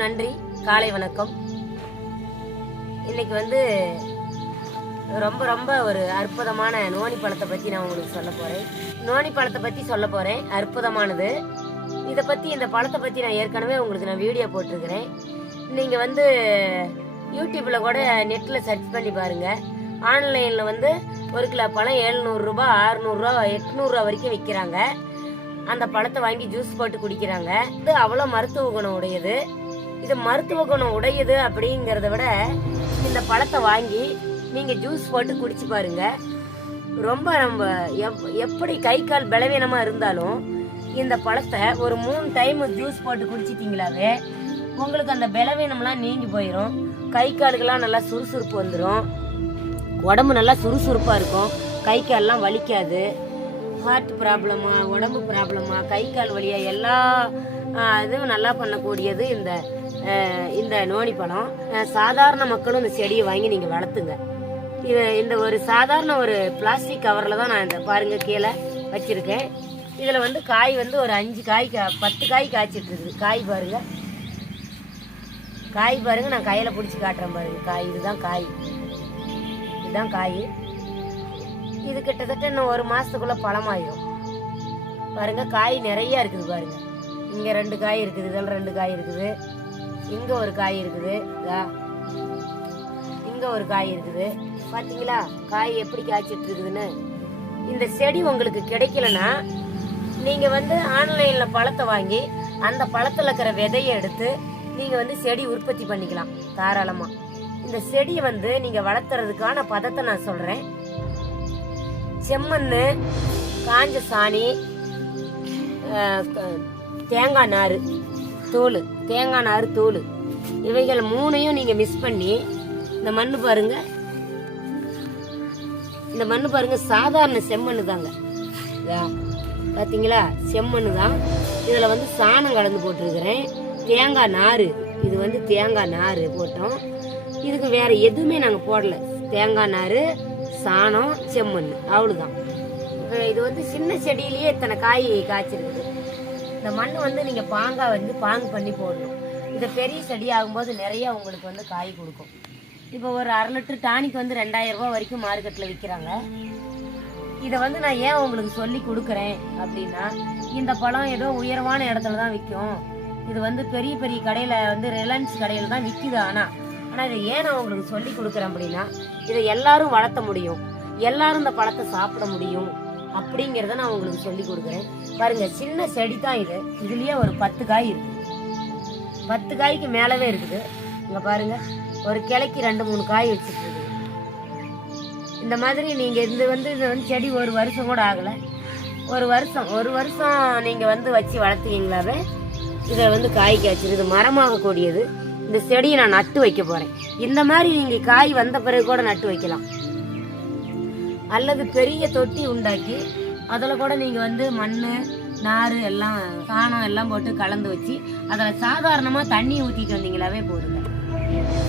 அனைவருக்கும் நன்றி, காலை வணக்கம். இன்னைக்கு வந்து ரொம்ப ரொம்ப ஒரு அற்புதமான நோனி பழத்தை பற்றி நான் உங்களுக்கு சொல்ல போகிறேன். நோனி பழத்தை பற்றி சொல்ல போகிறேன், அற்புதமானது. இதை பற்றி, இந்த பழத்தை பற்றி நான் ஏற்கனவே உங்களுக்கு நான் வீடியோ போட்டிருக்கிறேன். நீங்கள் வந்து யூடியூப்பில் கூட நெட்டில் சர்ச் பண்ணி பாருங்கள். ஆன்லைனில் வந்து 1 கிலோ பழம் 700 ரூபா, 600 ரூபா, 800 ரூபா வரைக்கும் விற்கிறாங்க. அந்த பழத்தை வாங்கி ஜூஸ் போட்டு குடிக்கிறாங்க. இது அவ்வளோ மருத்துவ குணம் உடையது. இது மருத்துவ குணம் உடையது அப்படிங்கிறத விட இந்த பழத்தை வாங்கி நீங்கள் ஜூஸ் போட்டு குடிச்சு பாருங்க. ரொம்ப நம்ம எப்படி கை கால் பலவீனமாக இருந்தாலும் இந்த பழத்தை ஒரு 3 டைம் ஜூஸ் போட்டு குடிச்சிட்டிங்களாவே உங்களுக்கு அந்த பலவீனம்லாம் நீங்கி போயிடும். கை காலுக்கெல்லாம் நல்லா சுறுசுறுப்பு வந்துடும். உடம்பு நல்லா சுறுசுறுப்பாக இருக்கும். கை கால்லாம் வலிக்காது. ஹார்ட் ப்ராப்ளமா, உடம்பு ப்ராப்ளமா, கை கால் வலியா எல்லா இதுவும் நல்லா பண்ணக்கூடியது இந்த நோனி பழம். சாதாரண மக்களும் இந்த செடியை வாங்கி நீங்கள் வளர்த்துங்க. இந்த ஒரு சாதாரண ஒரு பிளாஸ்டிக் கவரில் தான் நான் இந்த பாருங்க கீழே வச்சிருக்கேன். இதில் வந்து காய் வந்து ஒரு 5 காய் 10 காய் காய்ச்சிட்டு இருக்குது. காய் பாருங்க, காய் பாருங்க. நான் கையில் பிடிச்சி காட்டுறேன் பாருங்க. காய் இதுதான் காய், இதுதான் காய். இது கிட்டத்தட்ட இன்னும் 1 மாசத்துக்குள்ள பழமாயிரும். பாருங்க, காய் நிறைய இருக்குது பாருங்க. இங்க 2 காய் இருக்குது, இதெல்லாம் 2 காய் இருக்குது. இங்க ஒரு காய் இருக்குது, இங்க ஒரு காய் இருக்குது. பாத்தீங்களா காய் எப்படி காய்ச்சிட்டு இருக்குதுன்னு. இந்த செடி உங்களுக்கு கிடைக்கலன்னா நீங்க வந்து ஆன்லைன்ல பழத்தை வாங்கி அந்த பழத்துல இருக்கிற விதையை எடுத்து நீங்க வந்து செடி உற்பத்தி பண்ணிக்கலாம் தாராளமா. இந்த செடியை வந்து நீங்க வளர்த்துறதுக்கான பதத்தை நான் சொல்றேன். செம்மண், காஞ்ச சாணி, தேங்காய் நார் தூள், தேங்காய் நார் தூள், இவைகள் 3ஐயும் நீங்க மிக்ஸ் பண்ணி இந்த மண்ணு பாருங்க. இந்த மண்ணு பாருங்க, சாதாரண செம்மண்ணு தாங்க. பாத்தீங்களா, செம்மண்ணு தான். இதுல வந்து சாணம் கலந்து போட்டிருக்கிறேன். தேங்காய் நார், இது வந்து தேங்காய் நார் போட்டோம். இதுக்கு வேற எதுவுமே நாங்க போடல. தேங்காய் நார், சாணம், செம்மண், அவ்வளவுதான். இது வந்து சின்ன செடியிலேயே இத்தனை காய் காய்ச்சிருக்குது. இந்த மண் வந்து நீங்க பாங்கா வந்து பாங்கு பண்ணி போடணும். இது பெரிய செடி ஆகும்போது நிறைய உங்களுக்கு வந்து காய் கொடுக்கும். இப்போ ஒரு 1/2 லிட்டர் டானிக் வந்து 2000 ரூபாய் வரைக்கும் மார்க்கெட்ல விற்கிறாங்க. இதை வந்து நான் ஏன் உங்களுக்கு சொல்லி கொடுக்குறேன் அப்படின்னா, இந்த பழம் ஏதோ உயர்வான இடத்துல தான் விற்கும். இது வந்து பெரிய பெரிய கடையில வந்து ரிலையன்ஸ் கடையில தான் விற்குது. ஆனா இதை ஏன் நான் உங்களுக்கு சொல்லி கொடுக்குறேன் அப்படின்னா, இதை எல்லாரும் வளர்த்த முடியும், எல்லாரும் இந்த பழத்தை சாப்பிட முடியும் அப்படிங்கிறத நான் உங்களுக்கு சொல்லி கொடுக்குறேன். பாருங்க, சின்ன செடி தான் இது. இதுலயே ஒரு 10 காய் இருக்கு. 10 காய்க்கு மேலவே இருக்குது. இங்க பாருங்க, ஒரு கிளைக்கு 2-3 காய் வச்சுட்டு இருக்குது. இந்த மாதிரி நீங்க இது வந்து செடி 1 வருஷம் கூட ஆகல. ஒரு வருஷம் நீங்க வந்து வச்சு வளர்த்தீங்களாவே இதை வந்து காய் காய்ச்சிருது. மரமாக கூடியது. இந்த செடியை நான் நட்டு வைக்க போறேன். இந்த மாதிரி நீங்க காய் வந்த பிறகு கூட நட்டு வைக்கலாம். அல்லது பெரிய தொட்டி உண்டாக்கி அதுல கூட நீங்க வந்து மண்ணு, நாறு எல்லாம், சாணம் எல்லாம் போட்டு கலந்து வச்சு அதுல சாதாரணமா தண்ணி ஊத்திட்டு வந்தீங்களாவே போதுங்க.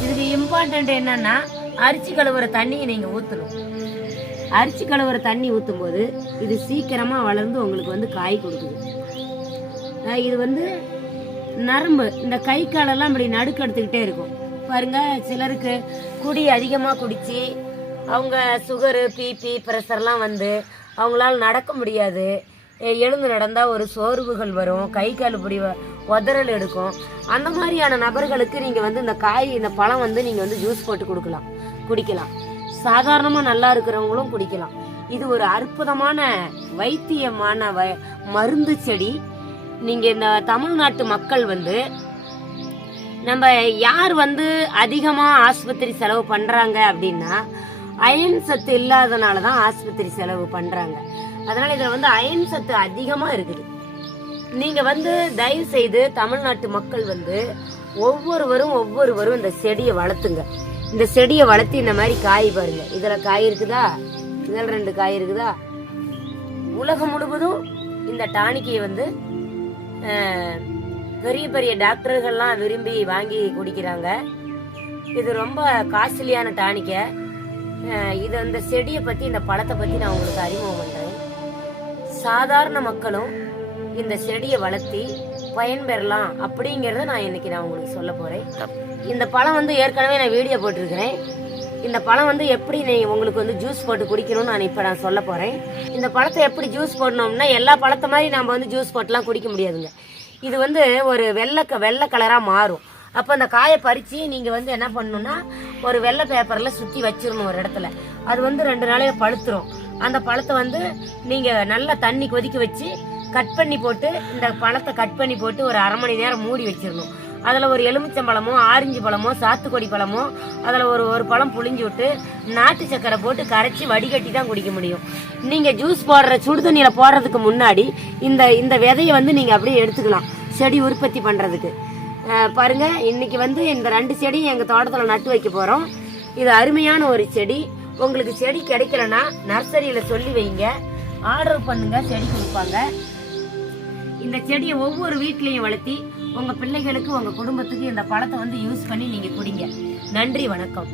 இதுக்கு இம்பார்ட்டன்ட் என்னன்னா, அரிசி கழுவுற தண்ணியை நீங்க ஊத்தணும். அரிசி கழுவுற தண்ணி ஊத்தும் போது இது சீக்கிரமா வளர்ந்து உங்களுக்கு வந்து காய் கொடுக்குது. இது வந்து நரம்பு, இந்த கை காலெல்லாம் இப்படி நடுக்கு எடுத்துக்கிட்டே இருக்கும் பாருங்க. சிலருக்கு குடி அதிகமாக குடிச்சு அவங்க சுகரு, பிபி, ப்ரெஷர்லாம் வந்து அவங்களால நடக்க முடியாது. எழுந்து நடந்தால் ஒரு சோர்வுகள் வரும், கை கால் இப்படி உதறல் எடுக்கும். அந்த மாதிரியான நபர்களுக்கு நீங்கள் வந்து இந்த பழம் வந்து நீங்கள் வந்து ஜூஸ் போட்டு குடிக்கலாம். சாதாரணமாக நல்லா இருக்கிறவங்களும் குடிக்கலாம். இது ஒரு அற்புதமான வைத்தியமான மருந்து செடி. நீங்க இந்த தமிழ்நாட்டு மக்கள் வந்து, நம்ம யார் வந்து அதிகமா ஆஸ்பத்திரி செலவு பண்றாங்க அப்படின்னா, அயன் சத்து இல்லாதனாலதான் ஆஸ்பத்திரி செலவு பண்றாங்க. அதனால இதுல வந்து அயன் சத்து அதிகமா இருக்குது. நீங்க வந்து தயவு செய்து தமிழ்நாட்டு மக்கள் வந்து ஒவ்வொருவரும் இந்த செடியை வளர்த்துங்க. இந்த செடியை வளர்த்து இந்த மாதிரி காய் பாருங்க. இதுல காய் இருக்குதா, இதுல 2 காய் இருக்குதா. உலகம் முழுவதும் இந்த டானிக்கை வந்து பெரிய பெரிய டாக்டர்கள்லாம் விரும்பி வாங்கி குடிக்கிறாங்க. இது ரொம்ப காஸ்ட்லியான டானிக்க. இது இந்த செடியை பத்தி, இந்த பழத்தை பத்தி நான் உங்களுக்கு அறிமுகம் பண்றேன். சாதாரண மக்களும் இந்த செடியை வளர்த்தி பயன்பெறலாம் அப்படிங்கறத நான் இன்னைக்கு உங்களுக்கு சொல்ல போறேன். இந்த பழம் வந்து ஏற்கனவே நான் வீடியோ போட்டிருக்கிறேன். இந்த பழம் வந்து எப்படி உங்களுக்கு வந்து ஜூஸ் போட்டு குடிக்கணும்னு நான் சொல்ல போறேன். இந்த பழத்தை எப்படி ஜூஸ் போடணும்னா எல்லா பழத்தை மாதிரி நம்ம வந்து ஜூஸ் போட்டுலாம் குடிக்க முடியாதுங்க. இது வந்து ஒரு வெள்ளை கலரா மாறும். அப்ப அந்த காயை பறிச்சு நீங்க வந்து என்ன பண்ணணும்னா ஒரு வெள்ளை பேப்பர்ல சுத்தி வச்சிடணும் ஒரு இடத்துல. அது வந்து 2 நாளையில பழுத்துரும். அந்த பழத்தை வந்து நீங்க நல்லா தண்ணி கொதிக்க வச்சு கட் பண்ணி போட்டு இந்த பழத்தை கட் பண்ணி போட்டு ஒரு 1/2 மணி நேரம் மூடி வச்சிடணும். அதுல ஒரு எலுமிச்சம்பழமோ ஆரஞ்சு பழமோ சாத்துக்குடி பழமோ அதுல ஒரு பழம் புளிஞ்சு விட்டு நாட்டு சக்கரை போட்டு கரைச்சி வடிகட்டி தான் குடிக்க முடியும். நீங்க ஜூஸ் போடுற சுடுதண்ணியில போடுறதுக்கு முன்னாடி இந்த விதையை வந்து நீங்க அப்படியே எடுத்துக்கலாம் செடி உற்பத்தி பண்றதுக்கு. பாருங்க, இன்னைக்கு வந்து இந்த 2 செடி எங்க தோட்டத்துல நட்டு வைக்க போறோம். இது அருமையான ஒரு செடி. உங்களுக்கு செடி கிடைக்கலன்னா நர்சரியில சொல்லி வைங்க, ஆர்டர் பண்ணுங்க, செடி கொடுப்பாங்க. இந்த செடியை ஒவ்வொரு வீட்லயும் வளர்த்தி உங்க பிள்ளைகளுக்கு உங்க குடும்பத்துக்கு இந்த பழத்தை வந்து யூஸ் பண்ணி நீங்க குடிங்க. நன்றி, வணக்கம்.